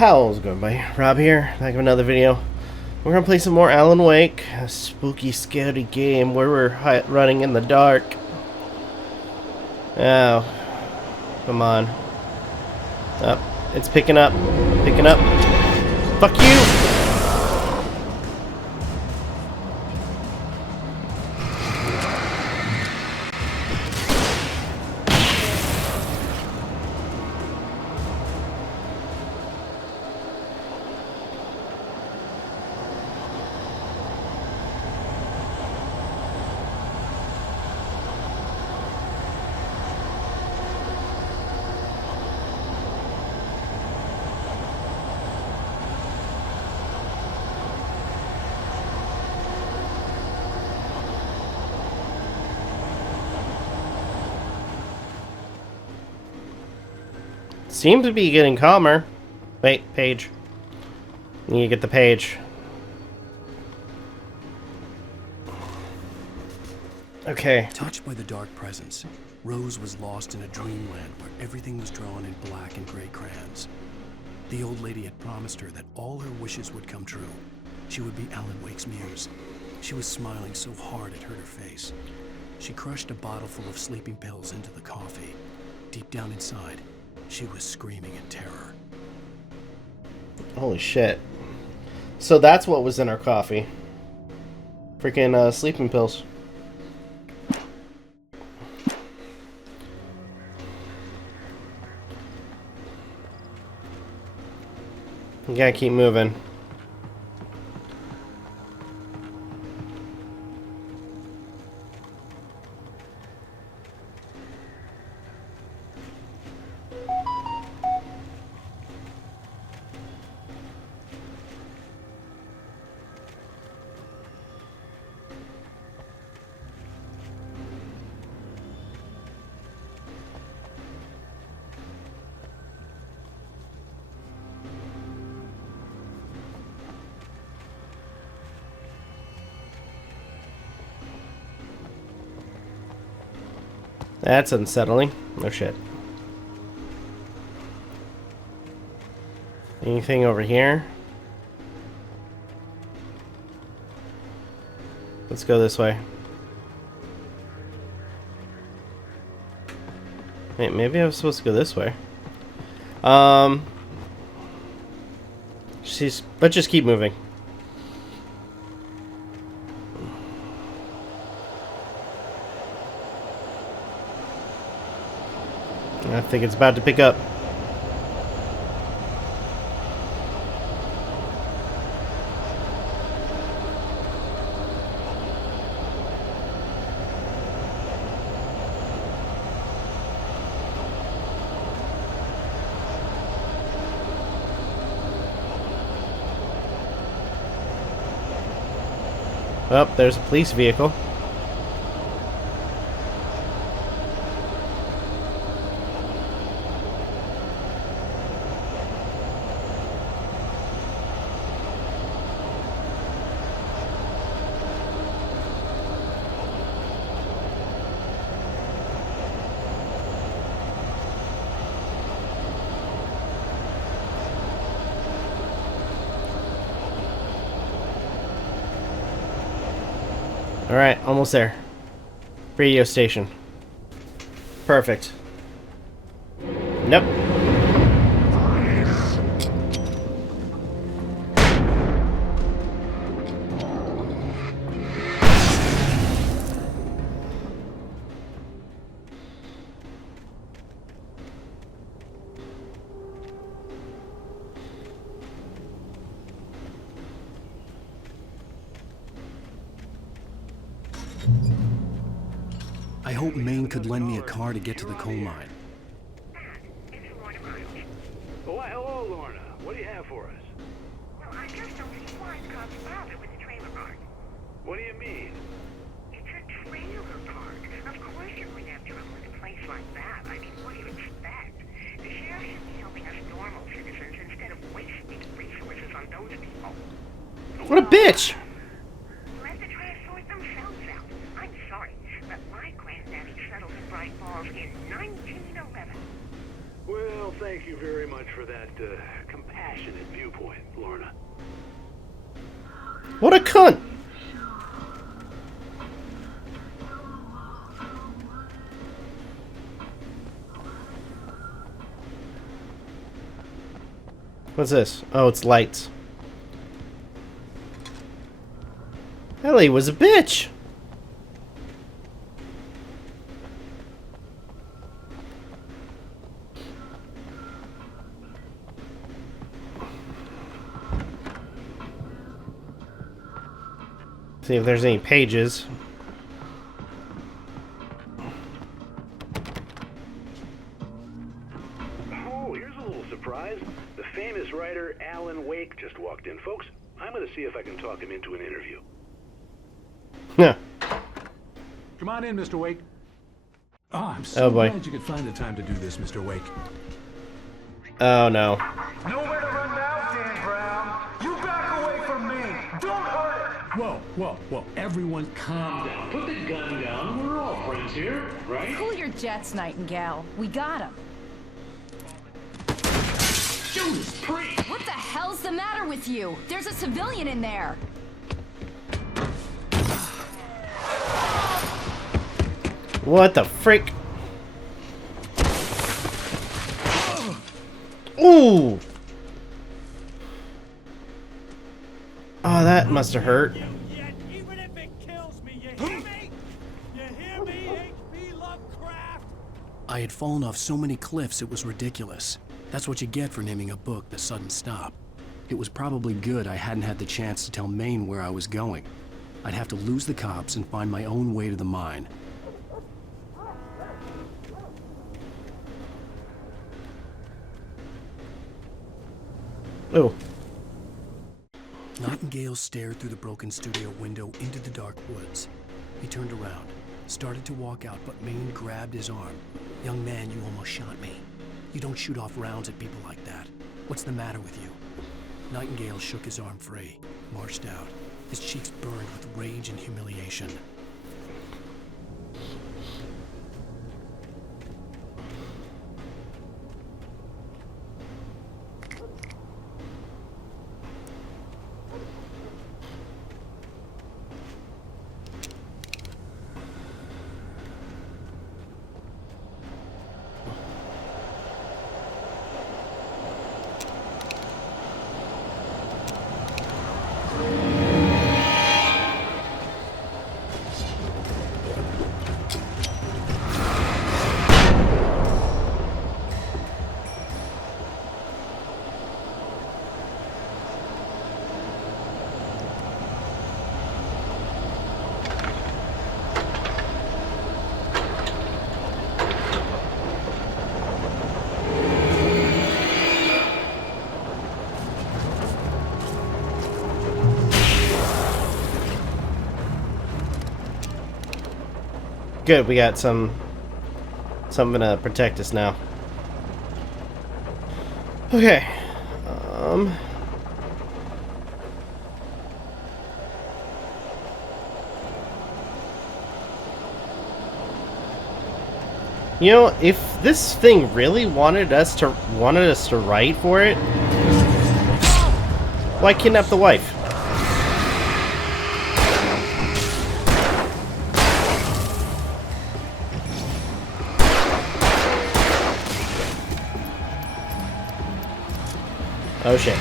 How's it going, buddy? Rob here, back with another video. We're gonna play some more Alan Wake, a spooky, scary game where we're running in the dark. Oh, come on. Up, it's picking up, picking up. Fuck you! Seems to be getting calmer. Wait, page. Need to get the page. Okay. Touched by the dark presence, Rose was lost in a dreamland where everything was drawn in black and gray crayons. The old lady had promised her that all her wishes would come true. She would be Alan Wake's muse. She was smiling so hard it hurt her face. She crushed a bottle full of sleeping pills into the coffee. Deep down inside, she was screaming in terror. Holy shit. So that's what was in our coffee. Freaking sleeping pills. You gotta keep moving. That's unsettling. No shit. Anything over here? Let's go this way. Wait, maybe I was supposed to go this way. Let's just keep moving. I think it's about to pick up. Oh, there's a police vehicle. Alright, almost there. Radio station. Perfect. Nope. I hope Maine could lend me a car to get to the coal mine. Oh, hello, Lorna. What do you have for us? Well, I just don't see why the cops bothered with the trailer park. What do you mean? It's a trailer park. Of course you're going to have trouble with a place like that. I mean, what do you expect? The sheriff should be helping us normal citizens instead of wasting resources on those people. What a bitch! Let the trash sort themselves out. I'm sorry, but my granddaddy settled in Bright Falls in 1911. Well, thank you very much for that compassionate viewpoint, Lorna. What a cunt! What's this? Oh, it's lights. Ellie was a bitch! See if there's any pages. Oh, here's a little surprise. The famous writer Alan Wake just walked in. Folks, I'm going to see if I can talk him into an interview. Yeah. Come on in, Mr. Wake. Oh, I'm so glad you could find the time to do this, Mr. Wake. Oh no. Nowhere to run now, Dan Brown. You back away from me. Don't hurt it. Whoa, whoa, whoa. Everyone calm down. Put the gun down. We're all friends here, right? Cool your jets, Nightingale. We got him. Judas Priest! What the hell's the matter with you? There's a civilian in there. What the frick? Ooh! Oh, that must have hurt. Even if it kills me, you hear me? You hear me, H.P. Lovecraft? I had fallen off so many cliffs it was ridiculous. That's what you get for naming a book The Sudden Stop. It was probably good I hadn't had the chance to tell Maine where I was going. I'd have to lose the cops and find my own way to the mine. Oh. Nightingale stared through the broken studio window into the dark woods. He turned around, started to walk out, but Maine grabbed his arm. "Young man, you almost shot me. You don't shoot off rounds at people like that. What's the matter with you?" Nightingale shook his arm free, marched out. His cheeks burned with rage and humiliation. Good, we got something to protect us now. Okay. You know, if this thing really wanted us to write for it, why kidnap the wife? Oh shit.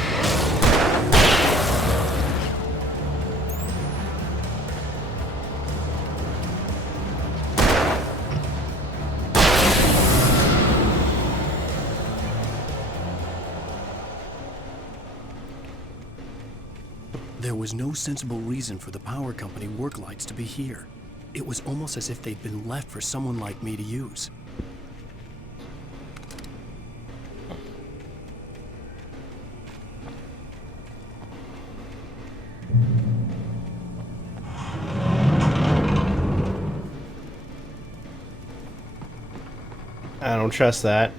There was no sensible reason for the power company work lights to be here. It was almost as if they'd been left for someone like me to use. I don't trust that.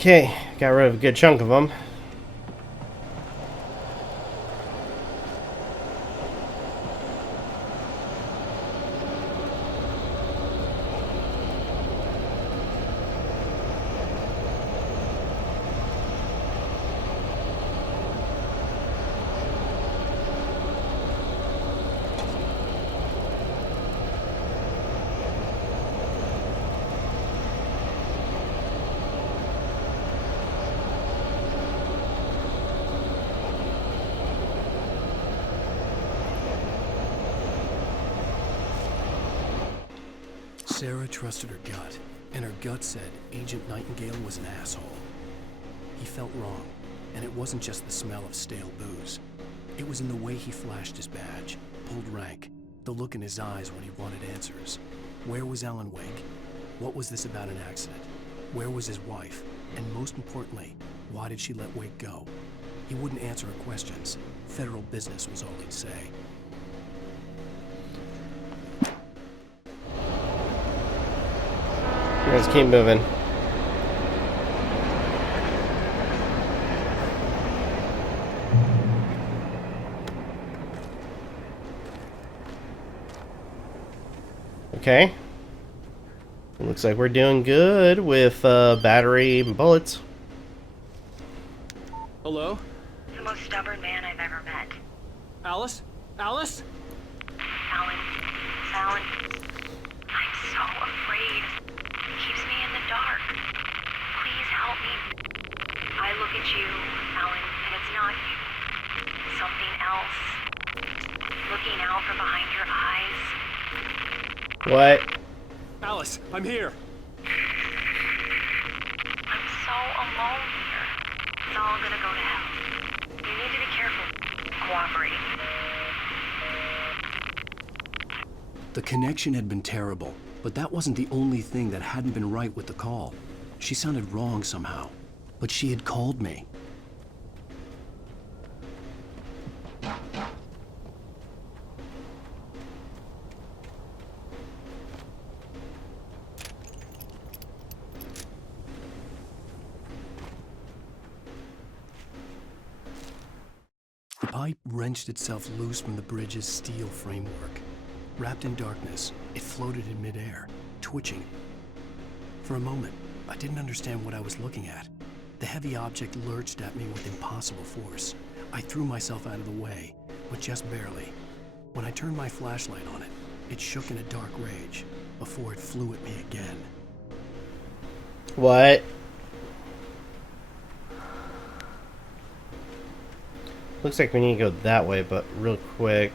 Okay, got rid of a good chunk of them. Sarah trusted her gut, and her gut said Agent Nightingale was an asshole. He felt wrong, and it wasn't just the smell of stale booze. It was in the way he flashed his badge, pulled rank, the look in his eyes when he wanted answers. Where was Alan Wake? What was this about an accident? Where was his wife? And most importantly, why did she let Wake go? He wouldn't answer her questions. Federal business was all he'd say. Let's keep moving. Okay. Looks like we're doing good with battery and bullets. Hello? The most stubborn man I've ever met. Alice? Alice? Alan. Alan. I'm so afraid. It keeps me in the dark. Please help me. I look at you, Alan, and it's not you. Something else. Looking out from behind your eyes. What? Alice, I'm here. I'm so alone here. It's all gonna go to hell. You need to be careful. Cooperate. The connection had been terrible, but that wasn't the only thing that hadn't been right with the call. She sounded wrong somehow, but she had called me. The pipe wrenched itself loose from the bridge's steel framework. Wrapped in darkness, it floated in midair, twitching. For a moment, I didn't understand what I was looking at. The heavy object lurched at me with impossible force. I threw myself out of the way, but just barely. When I turned my flashlight on it, it shook in a dark rage before it flew at me again. What? Looks like we need to go that way, but real quick.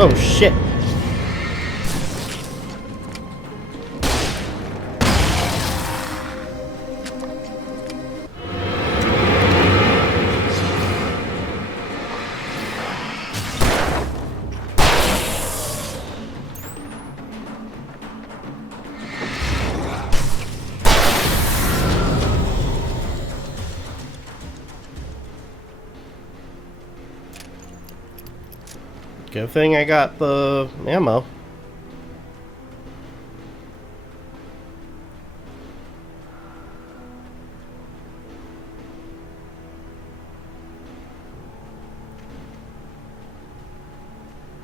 Oh shit. Good thing I got the ammo.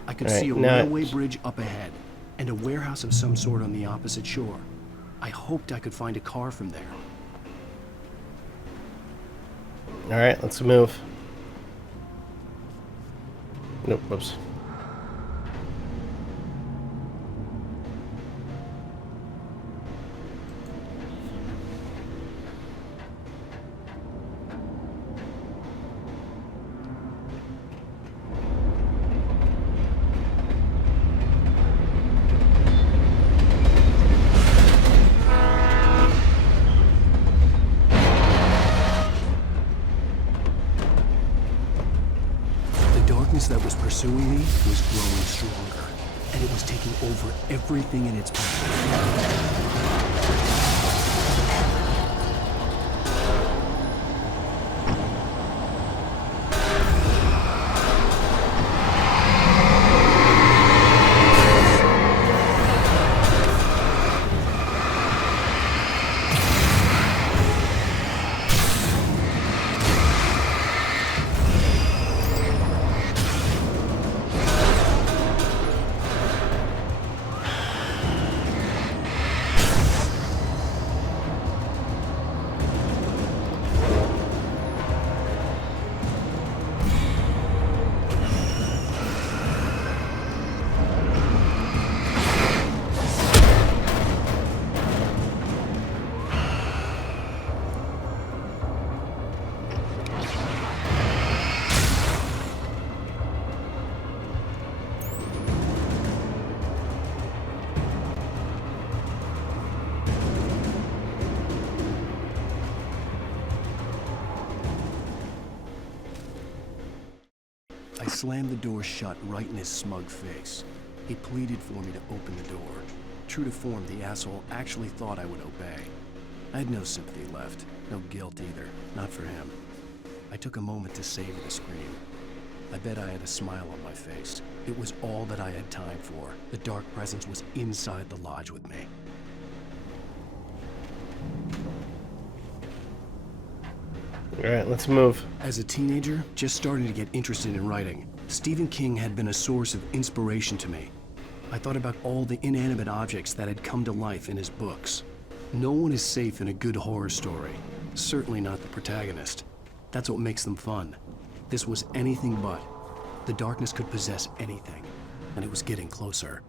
I could see a railway bridge up ahead, and a warehouse of some sort on the opposite shore. I hoped I could find a car from there. Alright, let's move. Nope, whoops. pursuing me was growing stronger, and it was taking over everything in its path. I slammed the door shut right in his smug face. He pleaded for me to open the door. True to form, the asshole actually thought I would obey. I had no sympathy left, no guilt either, not for him. I took a moment to savor the scream. I bet I had a smile on my face. It was all that I had time for. The dark presence was inside the lodge with me. Alright, let's move. As a teenager, just starting to get interested in writing, Stephen King had been a source of inspiration to me. I thought about all the inanimate objects that had come to life in his books. No one is safe in a good horror story. Certainly not the protagonist. That's what makes them fun. This was anything but. The darkness could possess anything, and it was getting closer.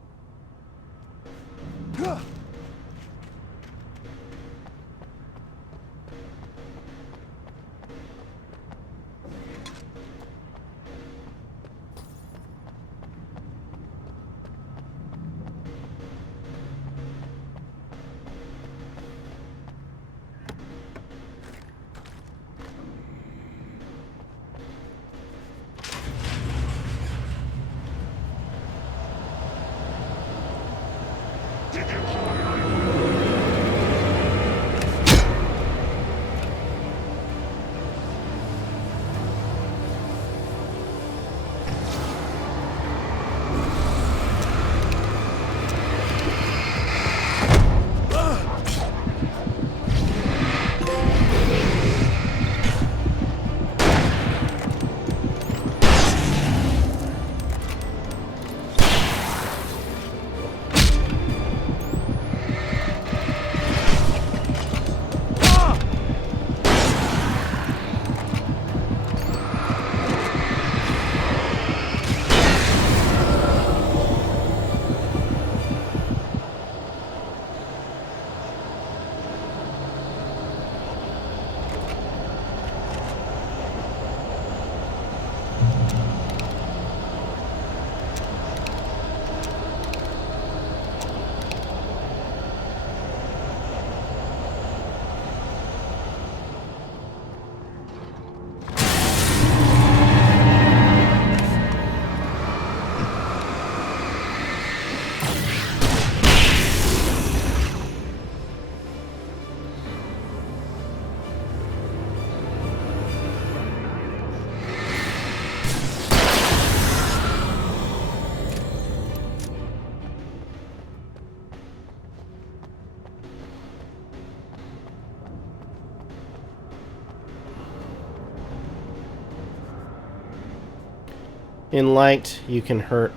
In light, you can hurt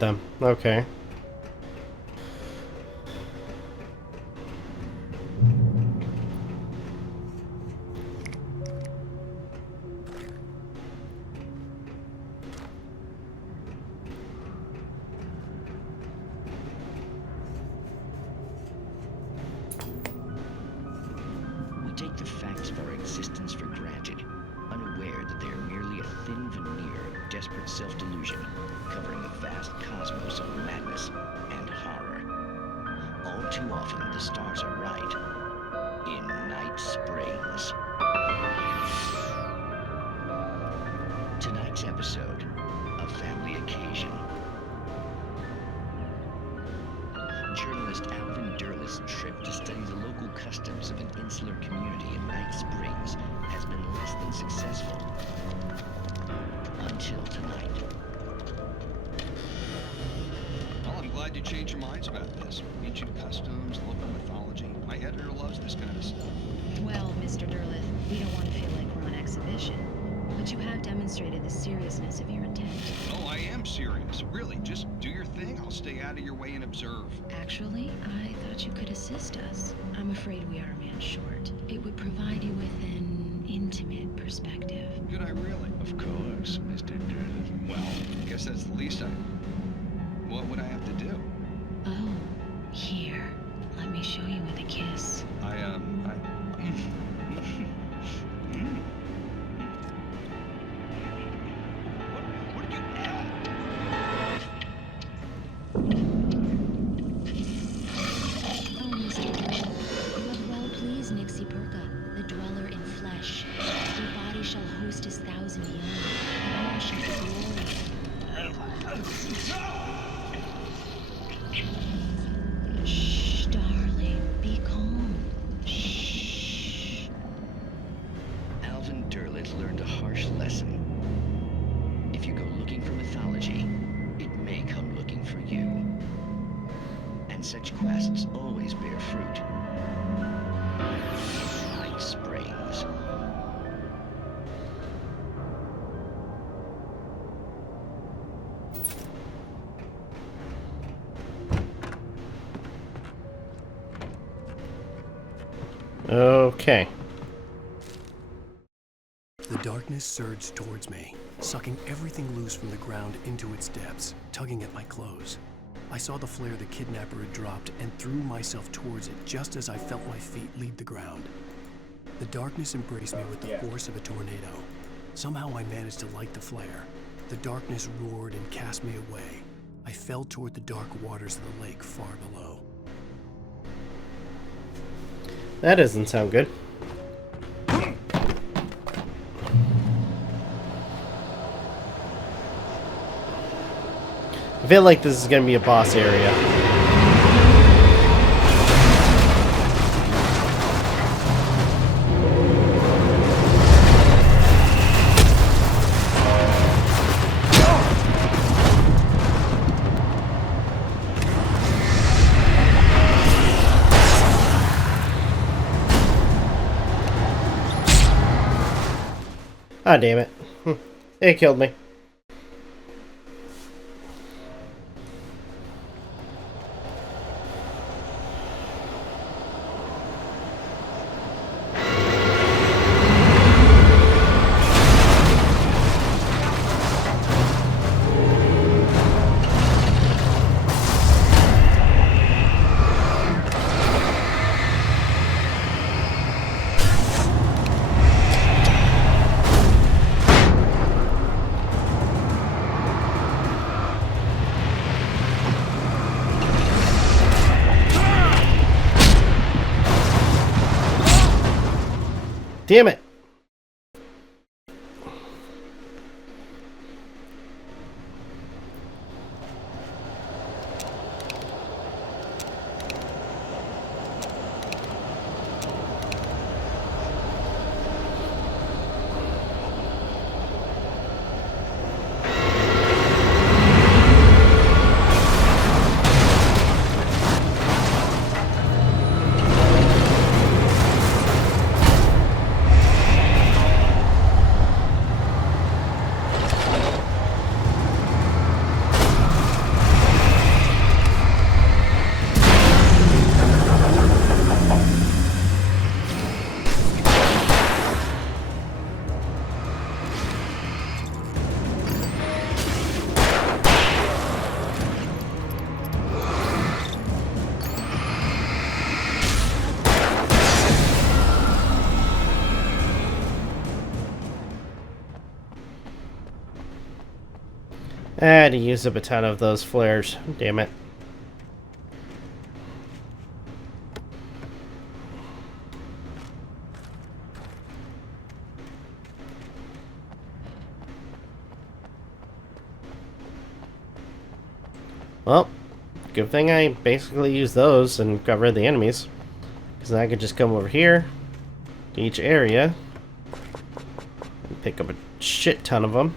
them. Okay. We take the facts of our existence for granted, unaware that they are merely a thin veneer of desperate self-delusion, covering a vast cosmos of madness and horror. All too often, the stars are right. In Night Springs. Tonight's episode, a Journalist Alvin Derleth's trip to study the local customs of an insular community in Night Springs has been less than successful. Until tonight. Well, I'm glad you changed your minds about this. Ancient customs, local mythology. My editor loves this kind of stuff. Well, Mr. Derleth, we don't want to feel like we're on exhibition. But you have demonstrated the seriousness of your intent. Oh, I am serious. Really, just do your thing. I'll stay out of your way and observe. Actually, I thought you could assist us. I'm afraid we are a man short. It would provide you with an intimate perspective. Could I really? Of course, Mr. Derleth. Well, I guess that's the least I... What would I have to do? Oh, here. Let me show you with a kiss. What did you... Oh, Mr. Derleth, you have well pleased Nixie Perka, the dweller in flesh. Your body shall host his thousand young, and all shall be glory. Shh, darling, be calm. Shh. Alvin Derleth learned a harsh lesson. If you go looking for mythology, it may come looking for you. And such quests always bear fruit. Night Springs. Okay. The darkness surged towards me, sucking everything loose from the ground into its depths, tugging at my clothes. I saw the flare the kidnapper had dropped and threw myself towards it just as I felt my feet leave the ground. The darkness embraced me with the force of a tornado. Somehow I managed to light the flare. The darkness roared and cast me away. I fell toward the dark waters of the lake far below. That doesn't sound good. I feel like this is going to be a boss area. Ah, damn it. It killed me. Damn it! I had to use up a ton of those flares. Damn it. Well, good thing I basically use those and got rid of the enemies. Because then I could just come over here to each area and pick up a shit ton of them.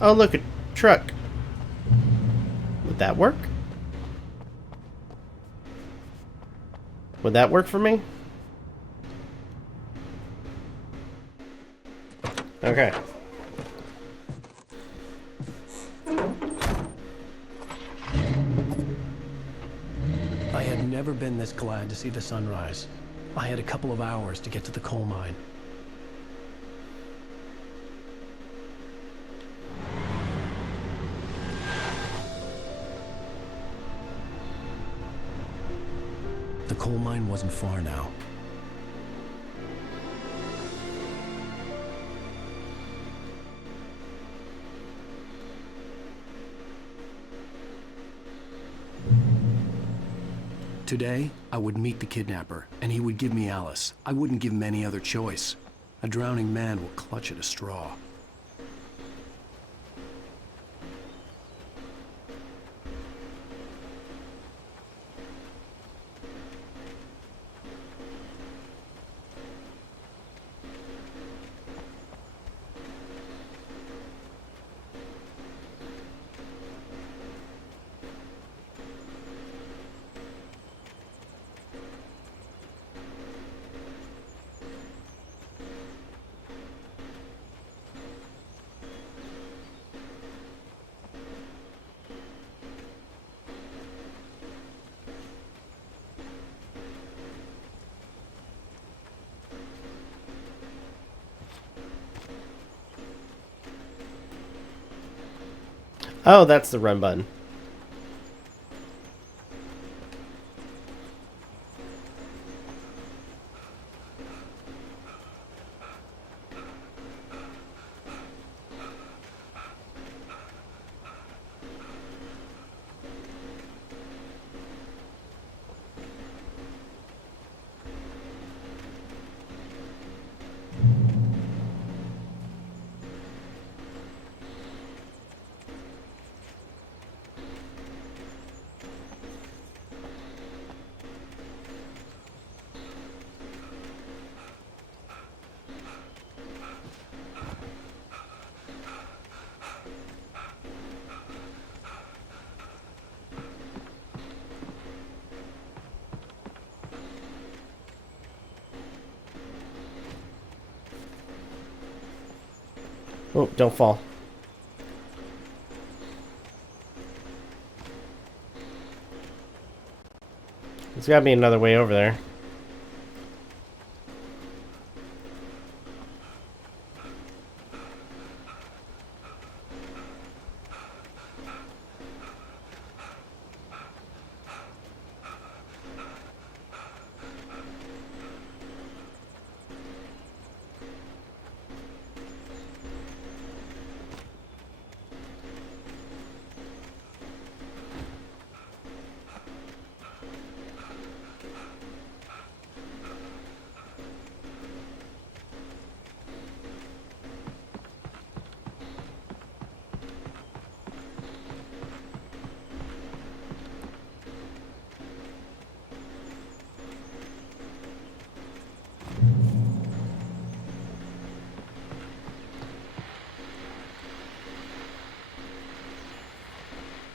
Oh, look, a truck. Would that work? Would that work for me? Okay. I had never been this glad to see the sunrise. I had a couple of hours to get to the coal mine. The coal mine wasn't far now. Today, I would meet the kidnapper, and he would give me Alice. I wouldn't give him any other choice. A drowning man will clutch at a straw. Oh, that's the run button. Oh, don't fall. There's gotta be another way over there.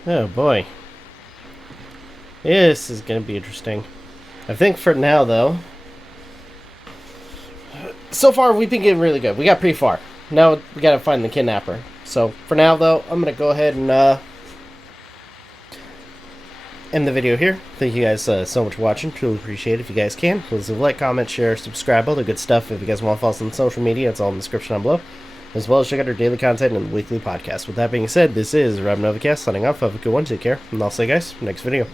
Oh boy. This is going to be interesting. I think for now, though, so far we've been getting really good. We got pretty far. Now we got to find the kidnapper. So for now, though, I'm going to go ahead and end the video here. Thank you guys so much for watching. Truly appreciate it. If you guys can, please leave a like, comment, share, subscribe, all the good stuff. If you guys want to follow us on social media, it's all in the description down below. As well as check out our daily content and weekly podcast. With that being said, this is Novakast signing off. Have a good one. Take care. And I'll see you guys next video.